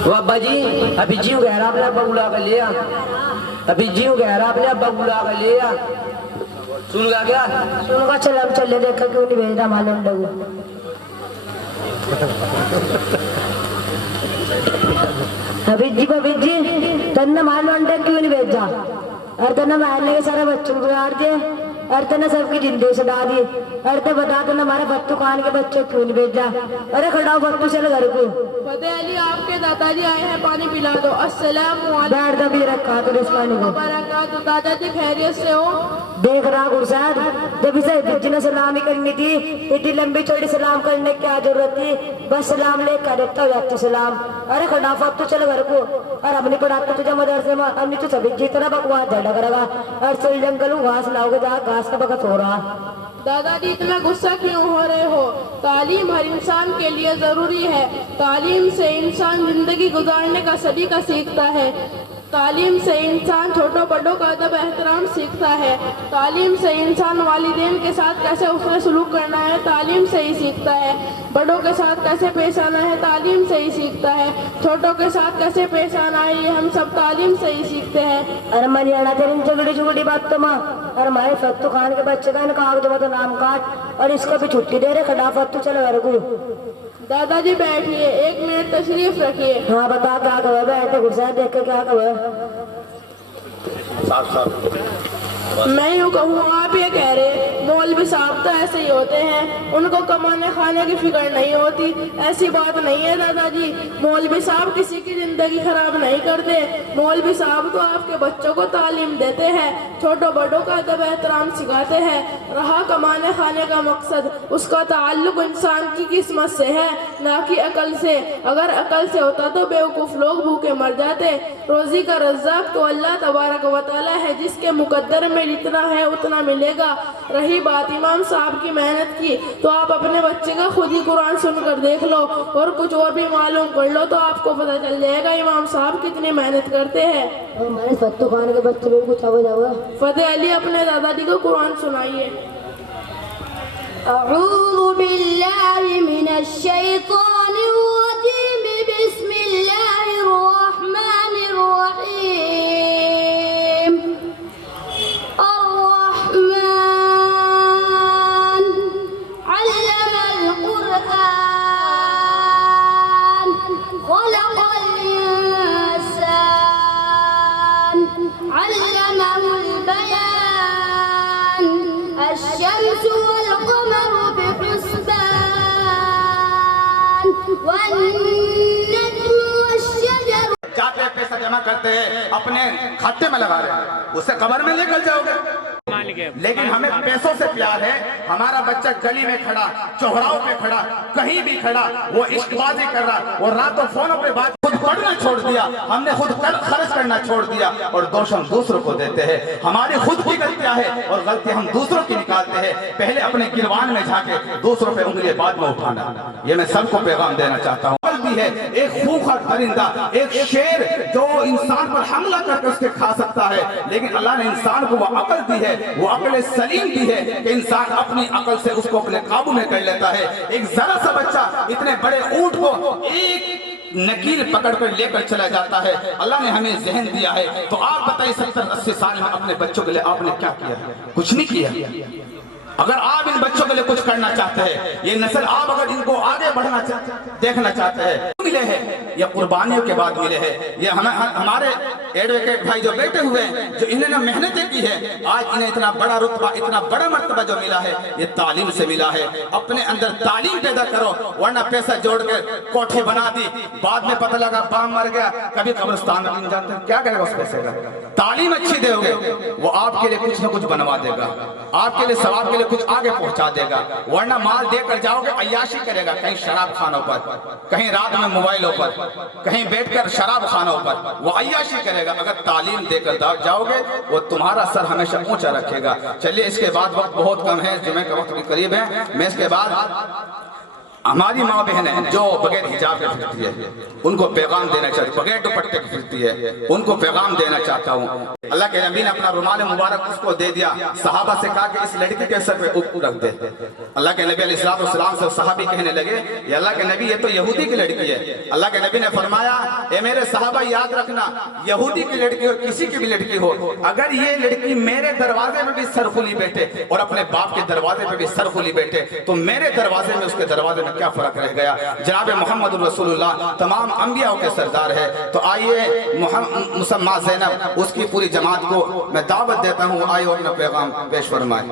वो अब्बा जी अभी जी कह रहा अपने अब्बा बुला कर लिया, अभी जी कह रहा अपने अब्बा बुला कर लिया। सुनगा क्या? सुनगा। चल हम चले, देखा क्यों नहीं भेज रहा मालूम लगू। अभी जी तन्ने मालूम क्यों नहीं भेजा? और तन्ने मारने के सारे बच्चों को बिगाड़ दिए, और तन्ने सबकी जिंदगी से ला दी। अरे तो बता तन्ने हमारे बत्तू खान के बच्चों क्यों नहीं भेजा? अरे खड़ा हो बत्तू, चल घर को। फतेह अली आपके दादाजी आए हैं, पानी पिला दो। अस्सलाम बैठ दबी रखा तो इस पानी को। दादाजी खैरियत से हो? देख रहा गुरसाद, जब इसे जिन्हें सलामी करनी थी, इतनी लंबी चौड़ी सलाम करने की क्या जरूरत थी? बस सलाम लेकर देता हो जाती सलाम। अरे खड़ाफत तो चल घर को। और हमने पढ़ाते तुझे मदरसे में, हमने तो सभी जितना बकवास झड़ा करेगा। और चल जंगल घास लाओगे, जहाँ घास का बकत हो रहा। दादाजी इतना गुस्सा क्यों हो रहे हो? तालीम हर इंसान के लिए जरूरी है। तालीम से इंसान जिंदगी गुजारने का सलीका सीखता है। तालीम से इंसान छोटों बड़ों का अदब एहतराम सीखता है। तालीम से इंसान वालिदैन के साथ कैसे उसने सलूक करना है, तालीम से ही सीखता है। बड़ों के साथ कैसे पेश आना है, तालीम से ही सीखता है। छोटों के साथ कैसे पेश आना है, ये हम सब तालीम से ही सीखते हैं। अरे मरियाना तेरी झगड़ी बात तो माँ। और हमारे फत्तू खान के बच्चे का कागज में तो नाम काट, और इसको भी छुट्टी दे रहे। खड़ा फत्तू चलो घर को। दादाजी बैठिए, 1 मिनट तशरीफ रखिए। हाँ बता क्या खबर? बैठे गुस्सा देख के क्या खबर? मैं यूँ कहूँ, आप ये कह रहे मौलवी साहब तो ऐसे ही होते हैं, उनको कमाने खाने की फिक्र नहीं होती। ऐसी बात नहीं है दादाजी, मौलवी साहब किसी की जिंदगी खराब नहीं करते। मौलवी साहब तो आपके बच्चों को तालीम देते हैं, छोटों बड़ों का अदब एहतराम सिखाते हैं। रहा कमाने खाने का मकसद, उसका ताल्लुक इंसान की किस्मत से है, ना कि अकल से। अगर अकल से होता तो बेवकूफ़ लोग भूखे मर जाते। रोजी का रज़्ज़ाक़ तो अल्लाह तबारक व तआला है, जिसके मुकद्दर में में जितना है उतना मिलेगा। रही बात इमाम साहब की मेहनत की, तो आप अपने बच्चे का खुद ही कुरान सुनकर देख लो और कुछ और भी मालूम कर लो, तो आपको पता चल जाएगा इमाम साहब कितनी मेहनत करते हैं। हमारे फत्तू खान के बच्चे में कुछ आवाज आवा। फतेह अली अपने दादाजी को कुरान सुनाइए। अऊज़ु बिल्लाहि मिनश शैतानिर रजीम, बिस्मिल्लाहिर रहमानिर रहीम। अर्रहमान अल्लमल कुरआन, खलक़ल इंसान, अल्लमहुल बयान, अश-शम्सु वल क़मरु बिहुस्बान, वन-नज्मु वश-शजरु। जाते पैसा जमा करते हैं, अपने खाते में लगा रहे हैं, उससे कब्र में निकल जाओगे। लेकिन हमें पैसों से प्यार है। हमारा बच्चा गली में खड़ा, चौराहों पे खड़ा, कहीं भी खड़ा, वो इश्कबाजी कर रहा, वो रातों फोनों पे बात, खुद पढ़ना छोड़ दिया, हमने खुद खर्च करना छोड़ दिया और दोष हम दूसरों को देते हैं। हमारी खुद की गलतियां है और गलती हम दूसरों की निकालते हैं। पहले अपने गिरवान में झाके, दूसरों पे उंगली बाद में उठाना। ये मैं सबको पैगाम देना चाहता हूँ। भी है एक खूंखार परिंदा, एक शेर जो इंसान पर हमला करके उसके खा सकता है, लेकिन अल्लाह ने इंसान को वो अकल दी है, वो अकल सलीम दी है कि इंसान अपनी अकल से उसको अपने काबू में कर लेता है। एक जरा सा बच्चा इतने बड़े ऊंट को एक नकील पकड़कर लेकर चला जाता है। अल्लाह ने हमें जहन दिया है, तो आप बताइए 70-80 साल में अपने बच्चों के लिए आपने क्या किया? कुछ नहीं किया। अगर आप इन बच्चों के लिए कुछ करना चाहते हैं, ये नस्ल आप अगर इनको आगे बढ़ना देखना चाहते हैं, मिले हैं ये कुर्बानियों के बाद मिले हैं। ये हमारे एडवोकेट भाई जो बैठे हुए हैं, जो इन्होंने मेहनतें की है, आज इन्हें इतना बड़ा रुतबा, इतना बड़ा मर्तबा जो मिला है, ये तालीम से मिला है। अपने अंदर तालीम पैदा करो, वरना पैसा जोड़ के कोठी बना दी, बाद में पता लगा बाप मर गया, कभी कब्रिस्तान में नहीं जानते क्या करेगा उस पैसे का। तालीम अच्छी दोगे, वो आपके लिए कुछ न कुछ बनवा देगा, आपके लिए सवाब के लिए कुछ आगे पहुंचा देगा। वरना माल देकर जाओगे, अय्याशी करेगा, कहीं शराब खानों पर, कहीं रात में मोबाइलों पर, कहीं बैठकर शराब खानों पर, वो अय्याशी करेगा। अगर तालीम देकर जाओगे, वो तुम्हारा सर हमेशा ऊंचा रखेगा। चलिए, इसके बाद वक्त बहुत कम है, जुमे का वक्त भी करीब है। मैं इसके बाद हमारी माँ बहनें जो बगैर हिजाब के फिरती है, उनको पैगाम देना चाहती, बगैर दुपट्टे की फिरती है, उनको पैगाम देना चाहता हूँ। अल्लाह के नबी ने अपना रुमाल मुबारक उसको दे दिया, सहाबा से कहा कि इस लड़की के सर पे रख दे। अल्लाह के नबी अलैहिस्सलाम से सहाबी कहने लगे, ये अल्लाह के नबी, ये तो यहूदी की लड़की है। अल्लाह के नबी ने फरमाया, ए मेरे सहाबा याद रखना, यहूदी की लड़की और किसी की भी लड़की हो, अगर ये लड़की मेरे दरवाजे में भी सरखुली बैठे और अपने बाप के दरवाजे में भी सरखुली बैठे, तो मेरे दरवाजे में उसके दरवाजे में क्या फर्क रह गया। जनाब मोहम्मद रसूलुल्लाह तमाम अंबियाओं के सरदार है। तो आइए मुसम्मा ज़ैनब, उसकी पूरी जमात को मैं दावत देता हूँ, आइए अपना पैगाम पेश फरमाएं।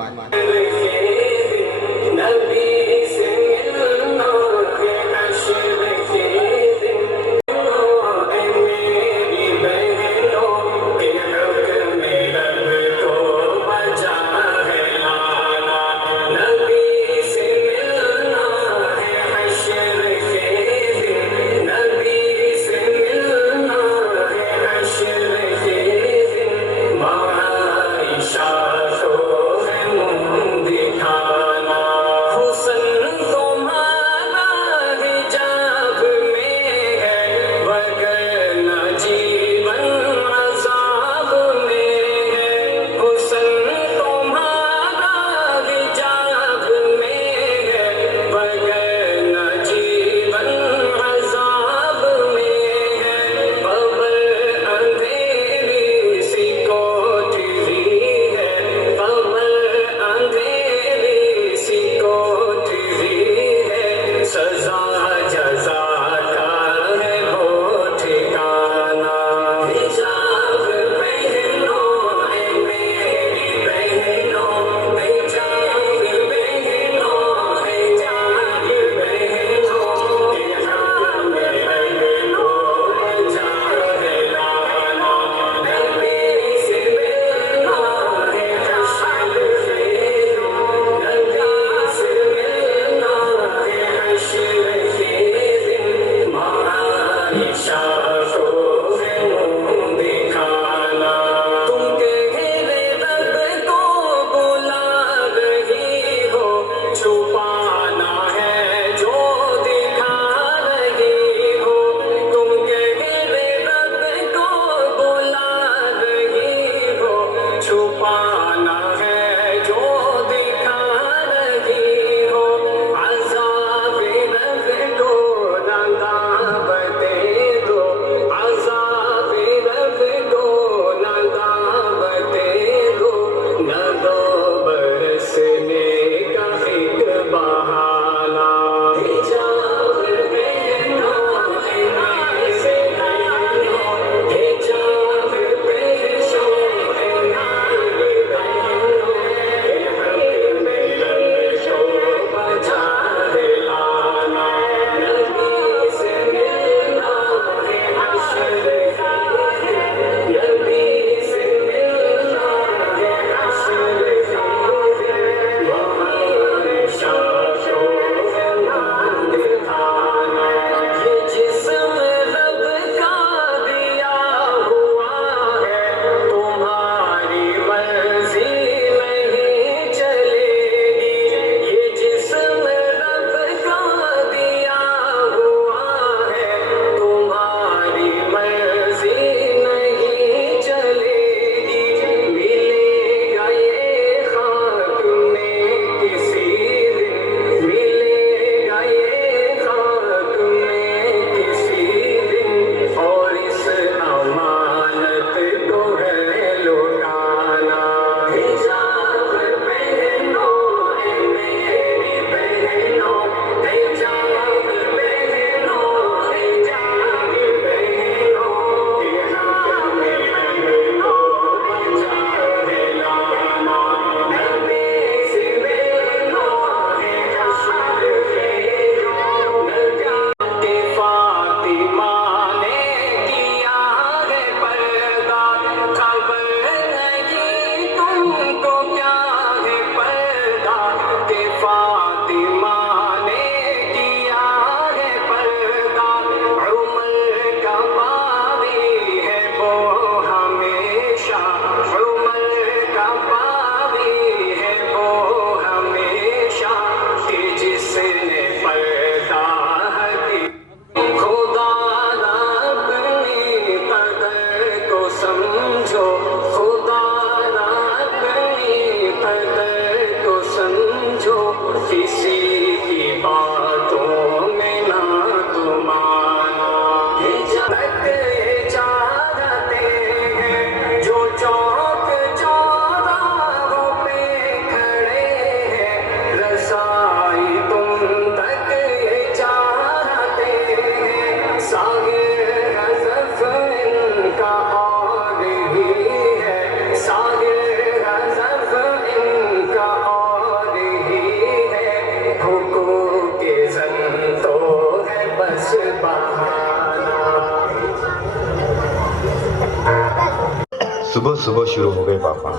सुबह सुबह शुरू हो गए पापा,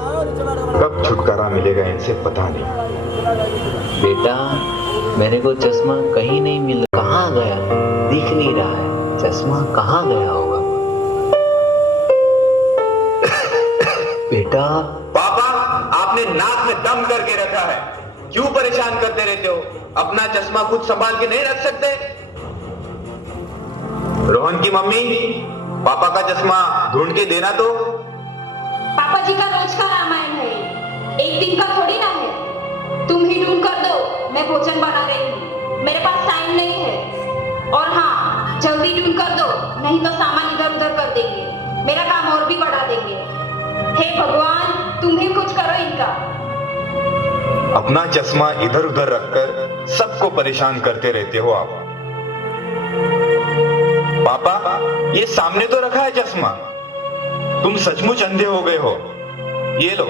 कब छुटकारा मिलेगा इनसे पता नहीं। बेटा मेरे को चश्मा कहीं नहीं मिला, कहाँ गया दिख नहीं रहा है, चश्मा कहाँ गया होगा। बेटा पापा आपने नाक में दम करके रखा है, क्यों परेशान करते रहते हो? अपना चश्मा खुद संभाल के नहीं रख सकते? रोहन की मम्मी पापा का चश्मा ढूंढ के देना तो। पापा जी का रोज का रामायण है, एक दिन का थोड़ी ना है। तुम ही ढूंढ कर दो, मैं भोजन बना रही हूँ, मेरे पास टाइम नहीं है। और हाँ जल्दी ढूंढ कर दो, नहीं तो सामान इधर उधर कर देंगे, मेरा काम और भी बढ़ा देंगे। हे भगवान तुम ही कुछ करो इनका। अपना चश्मा इधर उधर रखकर सबको परेशान करते रहते हो आप। पापा ये सामने तो रखा है चश्मा, तुम सचमुच अंधे हो गए हो। ये लो।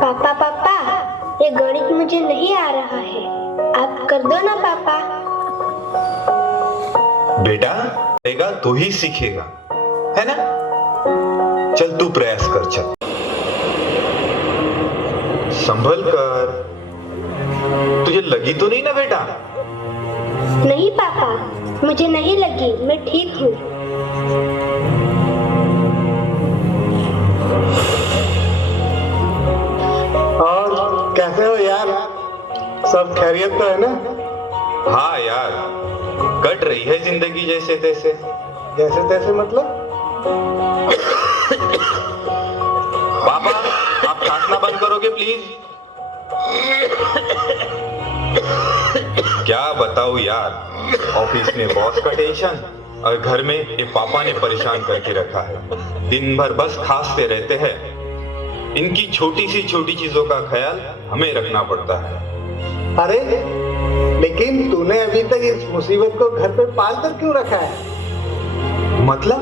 पापा पापा ये गणित मुझे नहीं आ रहा है, आप कर दो ना पापा। बेटा आएगा तो ही सीखेगा, है ना? चल तू प्रयास कर, चल संभल कर। तुझे लगी तो नहीं ना बेटा? नहीं पापा मुझे नहीं लगी, मैं ठीक हूँ। और कैसे हो यार, सब खैरियत तो है ना? हाँ यार कट रही है जिंदगी जैसे तैसे। जैसे तैसे मतलब? पापा आप खांसना बंद करोगे प्लीज? क्या बताऊं यार, ऑफिस में बॉस का टेंशन और घर में ये पापा ने परेशान करके रखा है। दिन भर बस खांसते रहते हैं। इनकी छोटी सी छोटी चीजों का ख्याल हमें रखना पड़ता है। अरे लेकिन तूने अभी तक इस मुसीबत को घर पे पाल कर क्यों रखा है? मतलब?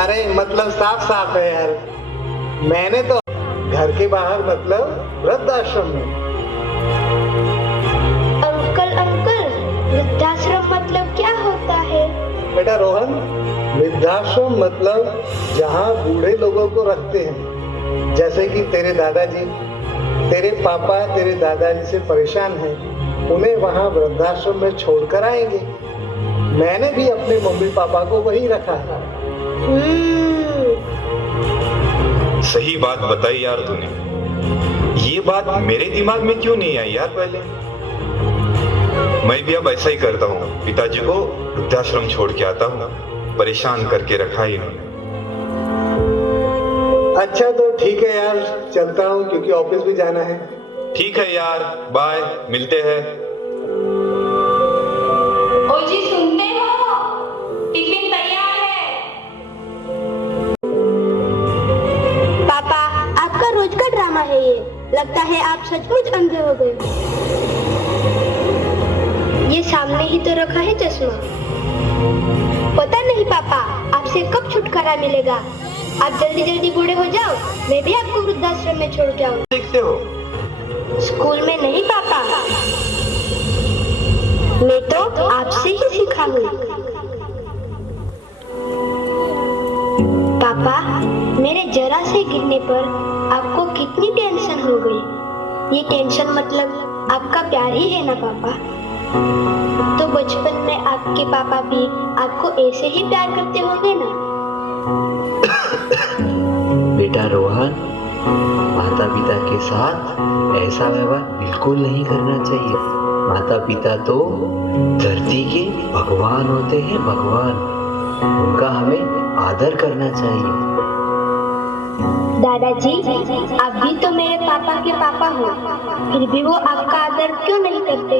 अरे मतलब साफ साफ है यार, मैंने तो घर के बाहर मतलब वृद्धाश्रम में। अंकल अंकल वृद्धाश्रम मतलब क्या होता है? बेटा रोहन, वृद्धाश्रम मतलब जहाँ बूढ़े लोगों को रखते हैं, जैसे कि तेरे दादाजी, तेरे पापा तेरे दादाजी से परेशान हैं, उन्हें वहाँ वृद्धाश्रम में छोड़कर आएंगे। मैंने भी अपने मम्मी पापा को वहीं रखा है। सही बात बताई यार तूने, ये बात मेरे दिमाग में क्यों नहीं आई यार पहले। मैं भी अब ऐसा ही करता हूँ, पिताजी को वृद्धाश्रम छोड़ के आता हूँ, परेशान करके रखा ही इन्होंने। अच्छा तो ठीक है यार, चलता हूँ क्योंकि ऑफिस भी जाना है। ठीक है यार, बाय, मिलते हैं। ओ जी सुनते हो, टिफिन तैयार है। पापा आपका रोज का ड्रामा है ये, लगता है आप सचमुच अंधे हो गए। ये सामने ही तो रखा है चश्मा। पता नहीं पापा आपसे कब छुटकारा मिलेगा। आप जल्दी जल्दी बूढ़े हो जाओ, मैं भी आपको वृद्धाश्रम में छोड़ के आऊँ। सीखते हो? स्कूल में नहीं पापा, मैं तो आपसे ही सीखा हूँ। पापा मेरे जरा से गिरने पर आपको कितनी टेंशन हो गई। ये टेंशन मतलब आपका प्यार ही है ना पापा। तो बचपन में आपके पापा भी आपको ऐसे ही प्यार करते होंगे ना। बेटा रोहन, माता पिता के साथ ऐसा व्यवहार बिल्कुल नहीं करना चाहिए। माता पिता तो धरती के भगवान होते हैं, भगवान। उनका हमें आदर करना चाहिए। दादाजी, आप भी तो मेरे पापा के पापा हो, फिर भी वो आपका आदर क्यों नहीं करते?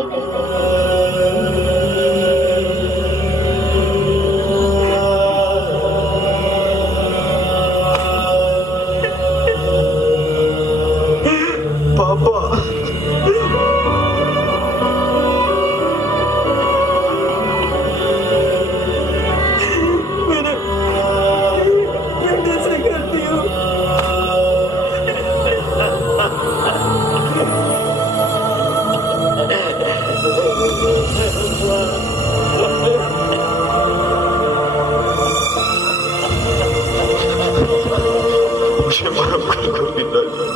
मुझे माफ कर दो पिताजी,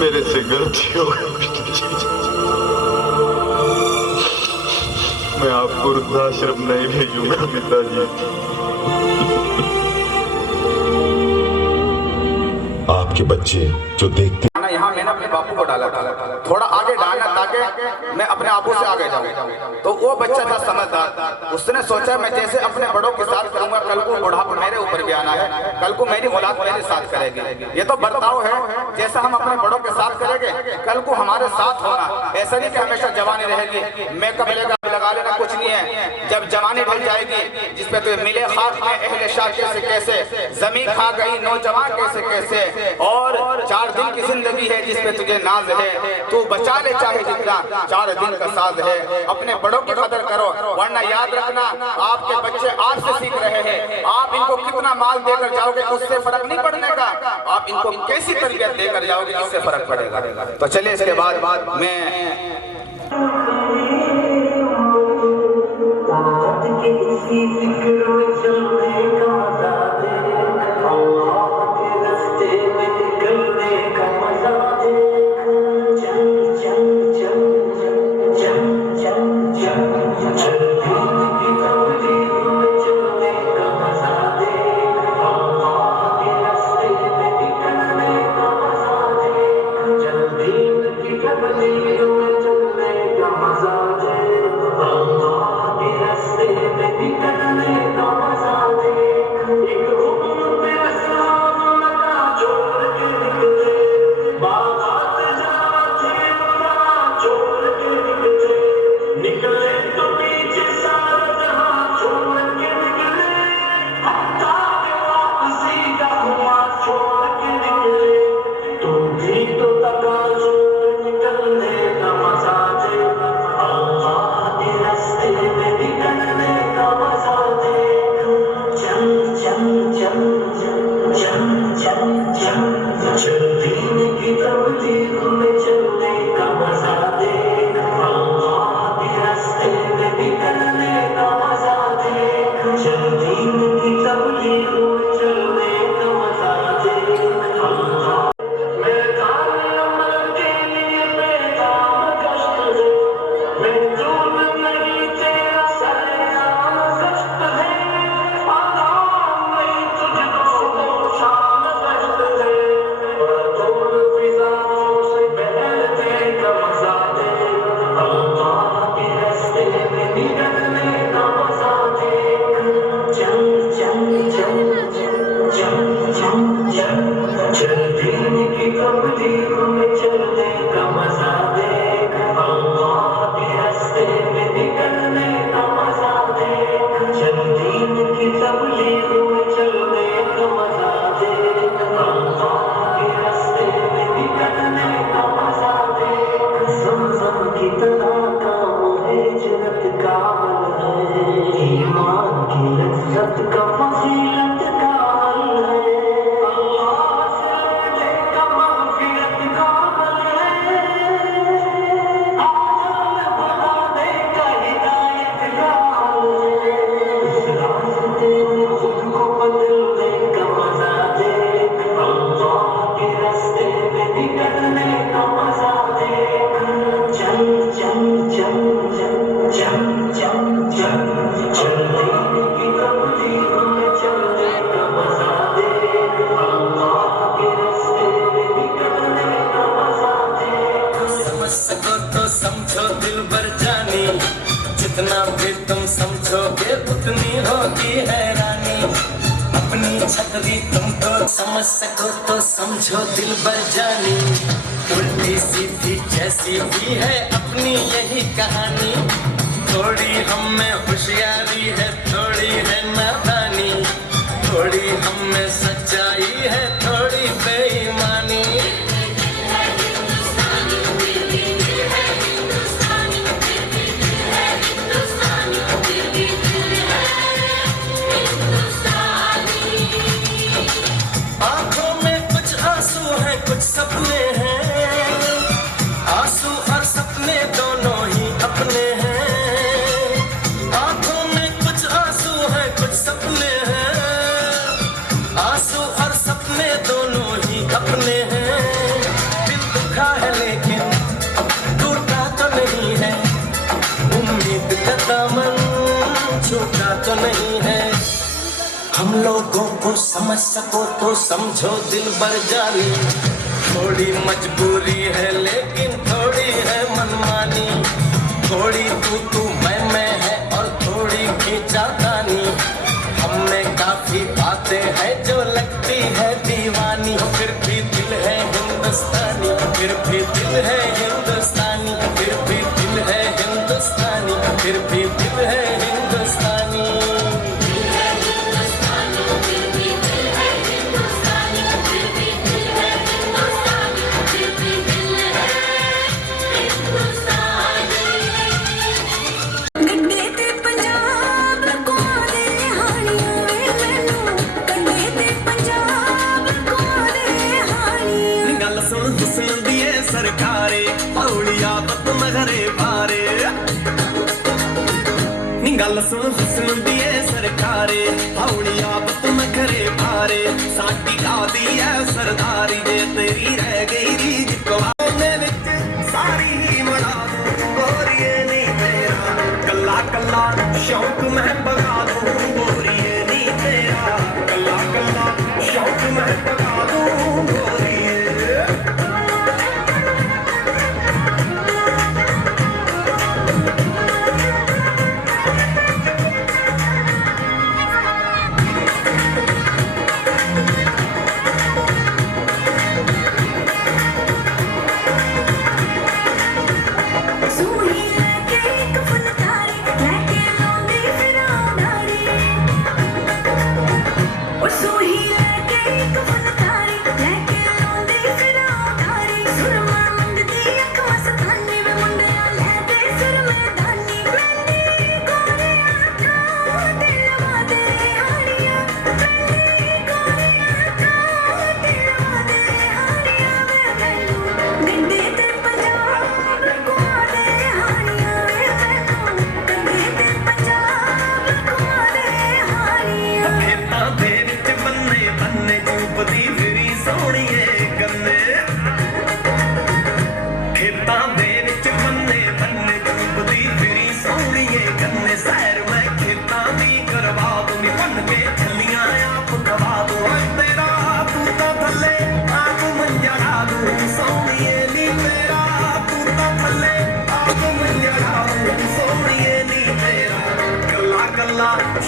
मेरे से गलती हो गई पिताजी। मैं आपको वृद्धाश्रम नहीं भेजूंगा पिताजी। आपके बच्चे जो देखते यहाँ मैंने अपने बापू को डाला था, थोड़ा आगे डालना ताकि मैं अपने आपू से आगे जाऊँ। तो वो बच्चा था समझदार, उसने सोचा मैं जैसे अपने बड़ों के साथ करूंगा, कल को बुढ़ापा मेरे ऊपर भी आना है, कल को मेरी औलाद मेरे साथ करेगी। ये तो बर्ताव है, जैसा हम अपने बड़ों के साथ करेंगे कल को हमारे साथ होना। ऐसा नहीं कि हमेशा जवानी रहेगी, मेकअप लगा लेना कुछ नहीं है। जब जवानी ढल जाएगी, जिसपे तो मिले खाक में अहले शाह कैसे कैसे, जमीन खा गई नौजवान कैसे कैसे, और 4 दिन की जिंदगी है जिसपे तुझे नाज है, तू बचा ले चाहे जितना, 4 दिन का साज है। अपने बड़ों की कदर करो, वरना याद रखना आपके बच्चे आपसे सीख रहे हैं। आप इनको कितना माल देकर जाओगे उससे फर्क नहीं पड़ने का, आप इनको कैसी तरबियत देकर जाओगे इससे फर्क पड़ेगा। तो चलिए इसके बाद मैं जितना भी तुम समझोगे उतनी होगी हैरानी। अपने अपनी छतरी तुमको समझ सको तो समझो दिल भर जानी, उल्टी सीधी जैसी भी है अपनी यही कहानी, थोड़ी हम में होशियारी है थोड़ी है नादानी, थोड़ी हम में सच्चाई है थोड़ी बेईमानी। आंखों में कुछ आंसू हैं कुछ सपने हैं, आंसू और सपने दोनों ही अपने हैं, आंखों में कुछ आंसू हैं कुछ सपने हैं, आंसू और सपने दोनों ही अपने हैं। दिल दुखा है लेकिन टूटा तो नहीं है, उम्मीद का दामन छूटा तो नहीं है। हम लोगों को समझ सको तो समझो दिल भर जानी, थोड़ी मजबूरी है लेकिन थोड़ी है मनमानी, थोड़ी तू मैं है और थोड़ी खींचातानी, हम में काफी बातें हैं जो लगती है दीवानी, फिर भी दिल है हिंदुस्तानी, फिर भी दिल है हिंदुस्तानी, फिर भी दिल है हिंदुस्तानी, फिर भी दिल है हिंदुस्तानी। सरकारे औलिया बत मगरे बारे, गल सुन हुस्न दिए सरकारे औलिया बत मगरे बारे, साडी आदी है सरदारी जे तेरी रह गई रीज कवाने विच सारी ही मना दूं, गोरिए नी तेरा कल्ला कल्ला शौक मैं बगा दूं, गोरिए नी तेरा कल्ला कल्ला शौक मैं बगा दूं, गोरिए।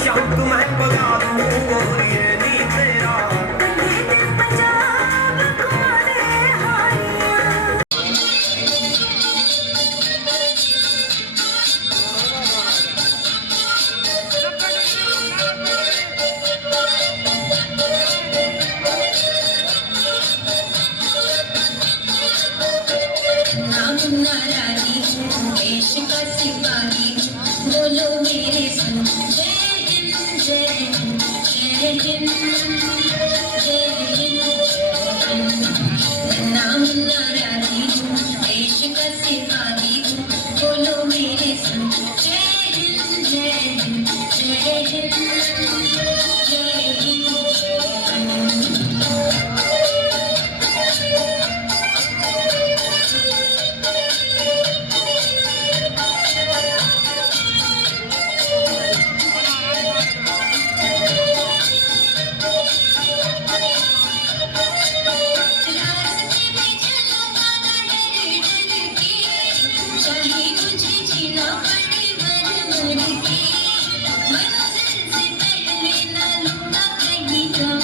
शौक मैं बगा दूं, गोरिए नी तेरा Thank you.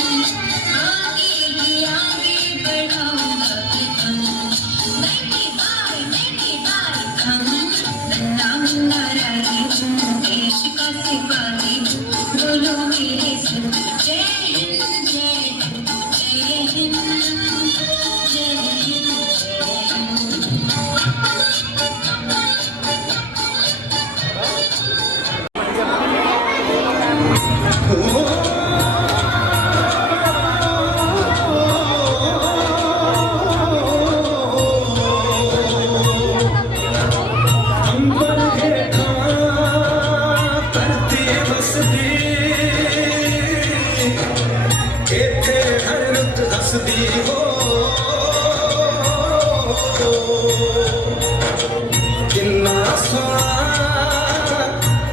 कितना सोना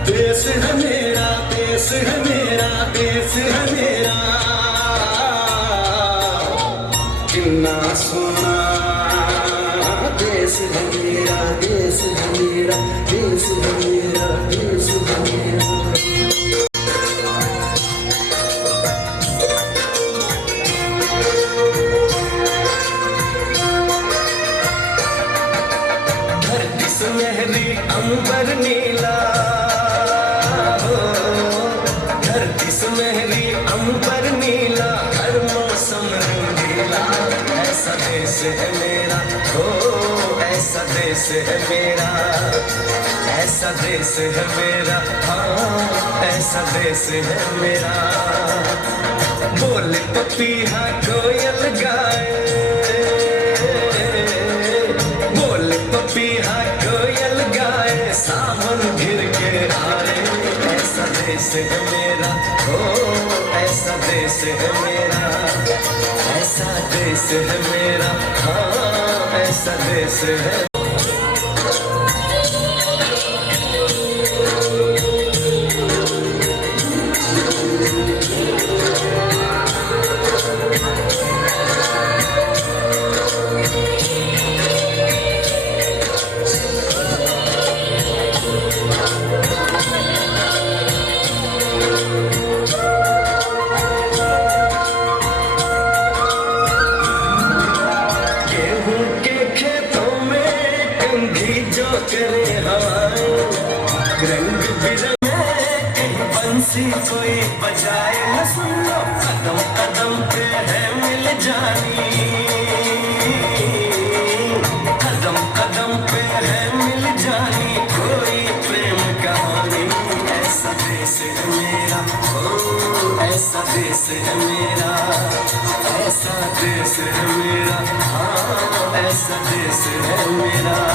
देश है मेरा, देश है मेरा, देश है मेरा, कितना सोना देश है मेरा, देश है मेरा, देश है मेरा, देश है मेरा। धरती सुनहरी अंबर नीला, धरती सुनहरी अंबर नीला, हर मौसम रंगीला, ऐसा देश है मेरा, ओ ऐसा देश है मेरा, ऐसा देश है मेरा, हाँ ऐसा देश है मेरा। बोले पपीहा कोयल गाए, बोले पपीहा कोयल गाए, सावन घिर के आए, ऐसा देश है मेरा, ओ ऐसा देश है मेरा, ऐसा देश है मेरा, हाँ ऐसा देश है। गेहूं के खेतों में कंघी जो करे हवाएं, रंग बिरंगे कहीं बंसी कोई बजाए न, सुन लो कदम कदम पे है मिल जानी, कदम कदम पे है मिल जानी, कोई प्रेम कहानी, ऐसा देश है मेरा, ओ ऐसा देश है मेरा, ऐसा देश है मेरा, हाँ ऐसा देश है मेरा।